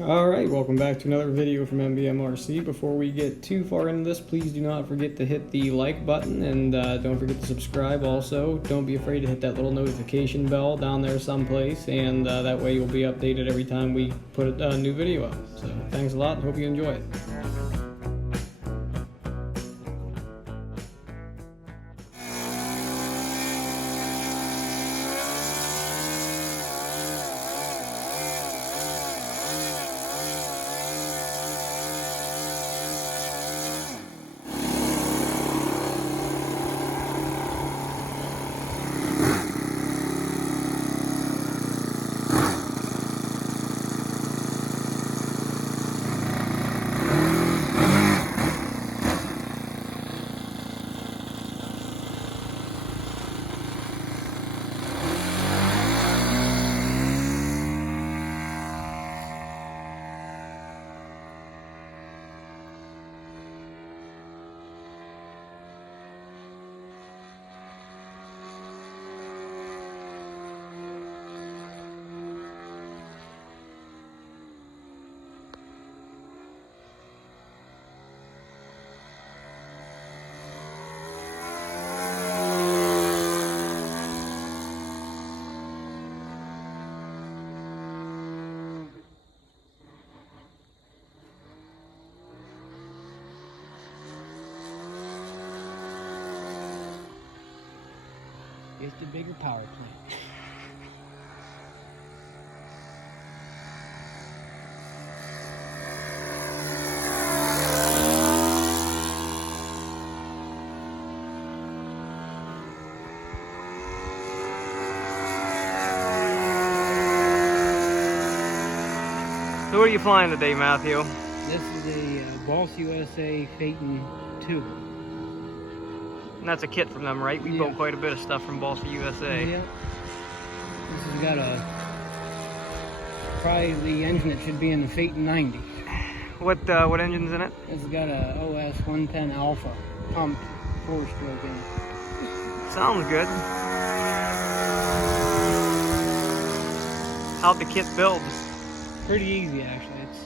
Alright, welcome back to another video from MBMRC. Before we get too far into this, please do not forget to hit the like button and don't forget to subscribe also. Don't be afraid to hit that little notification bell down there someplace, and that way you'll be updated every time we put a new video up. So thanks a lot and hope you enjoy it. It's the bigger power plant. So what are you flying today, Matthew? This is a Balsa USA Phaeton 2. And that's a kit from them, right? We built quite a bit of stuff from Balsa USA. Yeah. This has got probably the engine that should be in the Phaeton 90. What engine's in it? It's got a OS 110 Alpha pumped 4-stroke in it. Sounds good. How'd the kit build? Pretty easy, actually. It's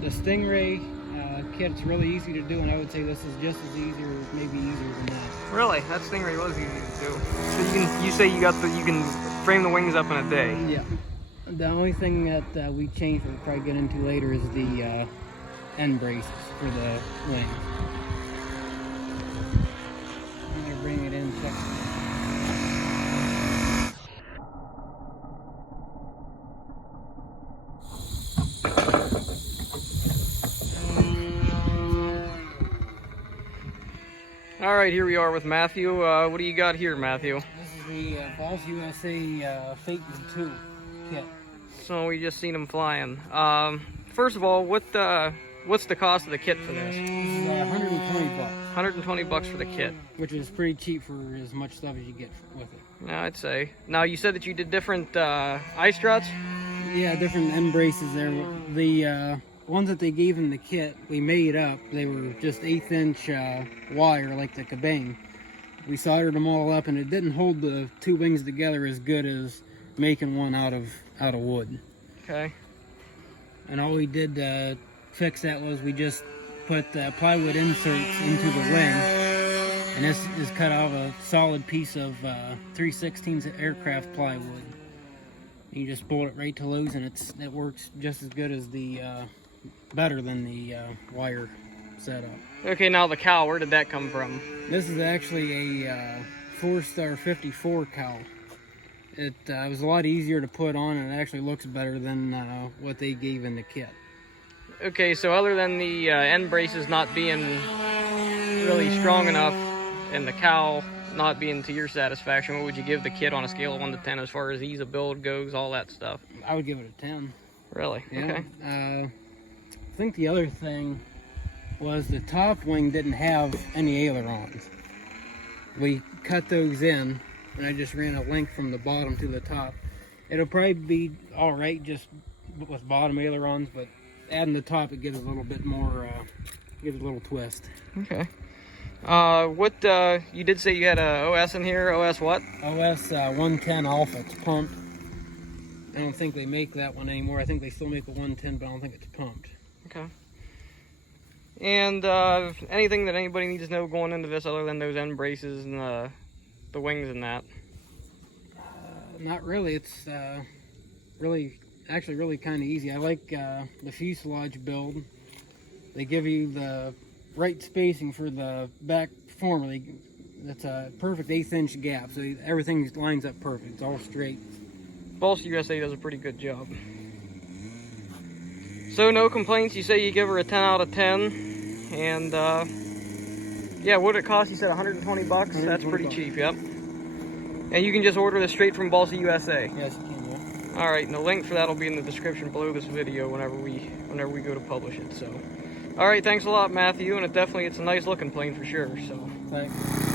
the Stingray kit's really easy to do, and I would say this is just as easy, or maybe easier than that. Really? That Stingray was easy to do. So you say you can frame the wings up in a day. Yeah. The only thing that we changed, we'll probably get into later, is the end braces for the wings. I'm gonna bring it in second. All right, here we are with Matthew. What do you got here, Matthew? This is the Balsa USA Phaeton 2 kit. So we just seen him flying. First of all, what's the cost of the kit for this? It's 120 bucks. 120 bucks for the kit. Which is pretty cheap for as much stuff as you get with it. Yeah, I'd say. Now, you said that you did different eye struts? Yeah, different end braces there. The ones that they gave in the kit, we made up. They were just 1/8 inch wire, like the cabane. We soldered them all up, and it didn't hold the two wings together as good as making one out of wood. Okay. And all we did to fix that was we just put plywood inserts into the wing, and this is cut out of a solid piece of 3/16 aircraft plywood. You just bolt it right to loose, and it works just as good as the better than the wire setup. Okay, now the cowl, where did that come from? This is actually a 4-star 54 cowl. It was a lot easier to put on, and it actually looks better than what they gave in the kit. Okay, so other than the end braces not being really strong enough and the cowl not being to your satisfaction, what would you give the kit on a scale of 1 to 10 as far as ease of build goes, all that stuff? I would give it a 10. Really? Yeah. Okay. I think the other thing was the top wing didn't have any ailerons. We cut those in, and I just ran a link from the bottom to the top. It'll probably be all right just with bottom ailerons, but adding the top, it gives a little bit more, gives a little twist. Okay. You did say you had a OS in here. OS what? OS 110 Alpha. It's pumped. I don't think they make that one anymore. I think they still make the 110, but I don't think it's pumped. Okay. And anything that anybody needs to know going into this other than those end braces and the wings and that? Not really. It's really kind of easy. I like the fuselage build. They give you the right spacing for the back former. That's a perfect 1/8 inch gap, so everything lines up perfect. It's all straight. Balsa USA does a pretty good job. So no complaints. You say you give her a 10 out of 10, and yeah, what it cost? You said 120 bucks. That's pretty cheap. Yep. And you can just order this straight from Balsa USA. Yes, you can. Yeah. All right, and the link for that will be in the description below this video whenever we go to publish it. So, all right, thanks a lot, Matthew, and it's a nice looking plane for sure. So. Thanks.